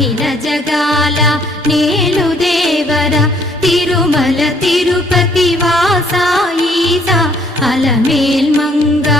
అఖిల జగాల నేలు దేవర తిరుమల తిరుపతి వాసా ఈసా అలమేల్ మంగ